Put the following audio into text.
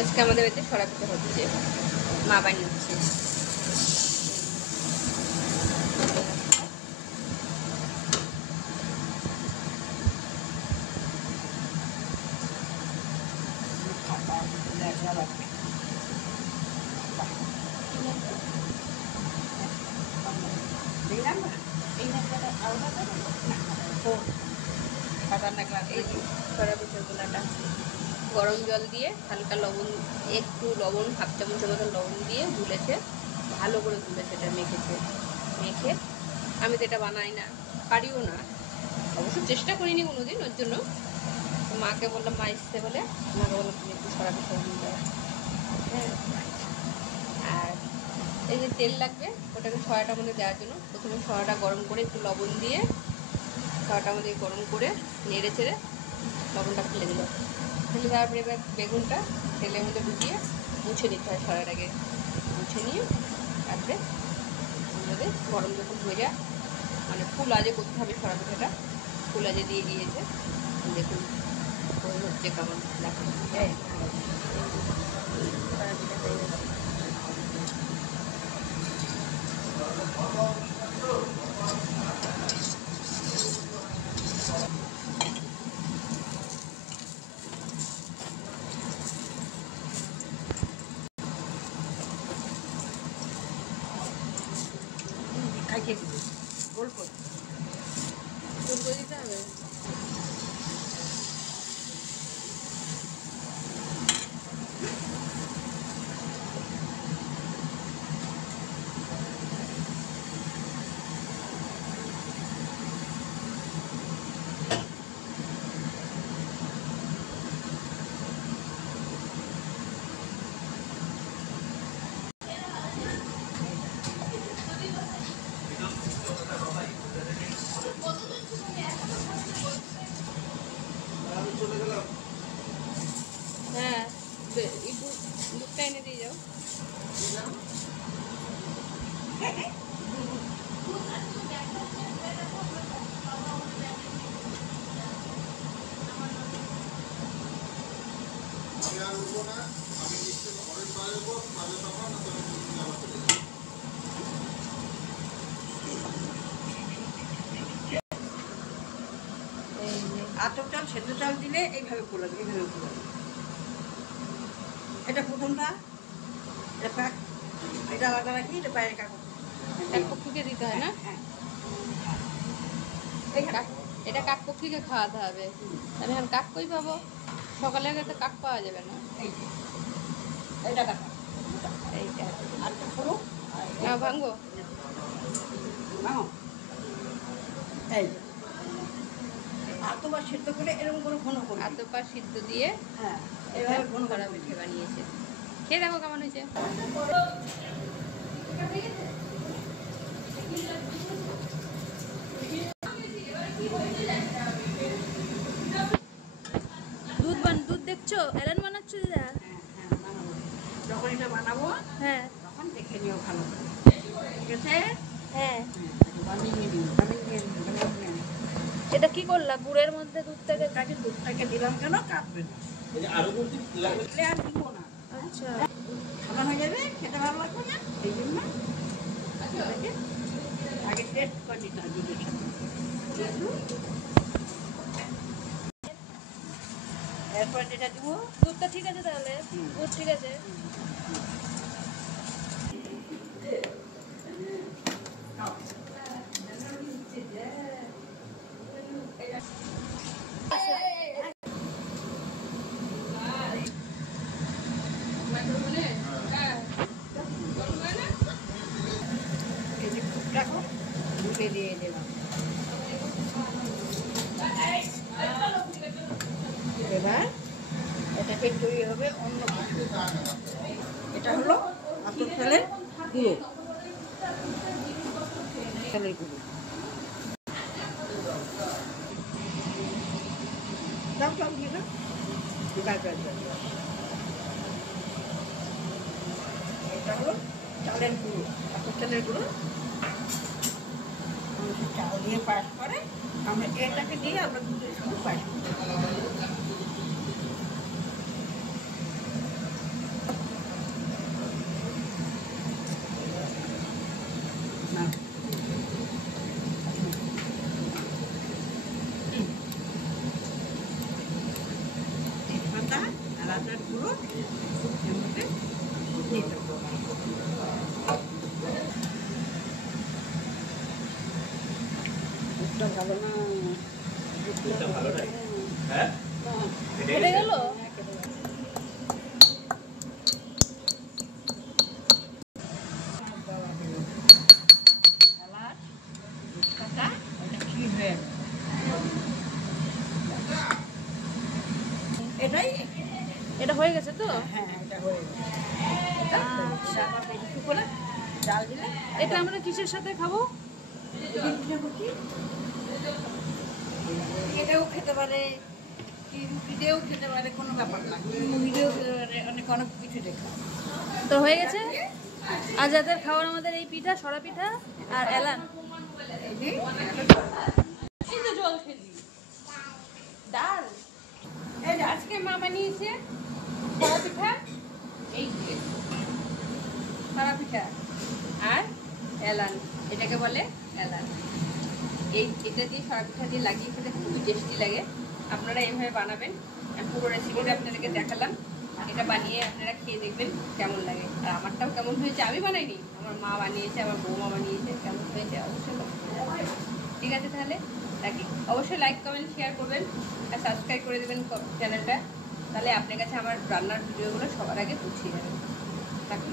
আজকে আমাদের বাড়িতে সরা পিঠা হচ্ছে, মা বানিয়েছে। সরা পিঠার গোলাটা গরম জল দিয়ে হালকা লবণ, একটু লবণ, হাফ চামচের মতো লবণ দিয়ে গুলেছে, ভালো করে গুলেছে, এটা মেখেছে। মেখে আমি তো এটা বানাই না, পারিও না, অবশ্য চেষ্টা করিনি কোনোদিন। ওর জন্য মাকে বললাম, মা এসছে বলে মাকে বললাম তুমি একটু সরা পিঠা দিয়ে দাও। হ্যাঁ, আর এই যে তেল লাগবে ওটাকে সরাটার মধ্যে দেওয়ার জন্য প্রথমে সরাটা গরম করে একটু লবণ দিয়ে সরাটার মধ্যে গরম করে নেড়ে চেড়ে লবণটা ফেলে দিল। ফেলে দেওয়ার পরে এবার বেগুনটা তেলের মধ্যে ঢুকিয়ে মুছে নিতে হয়, সরাটাকে মুছে নিয়ে তারপরে আমাদের গরম যখন হয়ে যায়, মানে ফুল আজে করতে হবে সরা পিঠাটা, ফুল আজে দিয়ে দিয়েছে। দেখুন হচ্ছে কেমন দেখা সরা পিঠা হয়ে গেছে। গোল করে দিতে হবে। হ্যাঁ, একটু দুধটা এনে দিয়ে যাও। আতপ চাল, সেদ্ধ চাল দিলে এইভাবে ফোলাবে, এইভাবে ফোলাবে। এটা প্রথমটা, এটা আলাদা রাখি, এটা বাইরে কাকু কাকপক্ষীকে দিতে হয় না? এটা কাকপক্ষীকে খাওয়াতে হবে। আমি এখন কাক কই পাবো? সকালে আগে তো কাক পাওয়া যাবে না। এইটা কাকা, এইটা আরেকটা ফোলো, না ভাঙ্গো। এই আতপা সেদ্ধ করে এরকম করে ঘন করে, আতপা সিদ্ধ দিয়ে হ্যাঁ এভাবে ঘন সরা করে পিঠে বানিয়েছে। খেয়ে দেখো কেমন হয়েছে। দুধ দেখছো? এলেন বানাচ্ছো দিদা? যখন এটা বানাবো, হ্যাঁ তখন দেখে নিও ভালো করে, ঠিক আছে? হ্যাঁ। বানিয়ে নিও। এটা কি করলা? গুড়ের মধ্যে দুধটাকে দিলাম কেন, কাটবে না, আর দিব না। আচ্ছা, খাওয়া হয়ে যাবে, খেতে ভালো লাগবে না, এই জন্য আগে টেস্ট করে নিতে হয় দুধের সাথে। এরপর যেটা দিব, দুধটা ঠিক আছে তাহলে? দুধ ঠিক আছে। দুধে দিয়ে দিলাম। এবার এটাকে তৈরি হবে অন্য কিছু। এটা হলো আতপ চালের গুঁড়ো, চালের গুঁড়ো। দাও চাল দিয়ে দাও, এটা হলো চালের গুঁড়ো, আতপ চালের গুঁড়ো। চাল দিয়ে পায়েস করে, আমরা এটাকে দিয়ে আমরা দুধের সঙ্গে পায়েস করি। লাচার গুঁড়ো এর মধ্যে দিয়ে দেবো। দুধটা ভালো না, দুধটা ভালো নাই? হ্যাঁ? কেটে গেল? এলাচ, তেজপাতা, এটা ক্ষীর হয়ে গেল। এটাই, এটা হয়ে গেছে তো? হ্যাঁ এটা হয়ে গেছে। এটা আবার একটু করে ডাল দিলে এটা আমরা কিসের সাথে খাবো? এটাও খেতে পারে, কি রুটি দিয়েও খেতে পারে, কোনো ব্যাপার না। মুড়ি দিয়েও খেতে পারে, অনেক কিছু দেখা। তো হয়ে গেছে। আজ রাতের খাবার আমাদের এই পিঠা, সরা পিঠা আর এলান। এই তো জল খেলি, ডাল। এই যে আজকে মা বানিয়েছে সরা পিঠা, এই যে সরা পিঠা আর এলান, এটাকে বলে এলান। এটা দিয়ে সরা পিঠা দিয়ে লাগিয়ে খেতে খুবই টেস্টি লাগে। আপনারা এইভাবে বানাবেন। আমি পুরো রেসিপিটা আপনাদেরকে দেখালাম। এটা বানিয়ে আপনারা খেয়ে দেখবেন কেমন লাগে। আর আমারটাও কেমন হয়েছে আমি বানাইনি, আমার মা বানিয়েছে, আমার বৌমা বানিয়েছে। কেমন হয়েছে অবশ্যই বলবেন। ঠিক আছে, তাহলে রাখি। অবশ্যই লাইক কমেন্ট শেয়ার করবেন আর সাবস্ক্রাইব করে দেবেন চ্যানেলটা। তাহলে আপনার কাছে আমার রান্নার ভিডিওগুলো সবার আগে পৌঁছে যাবে। রাখি।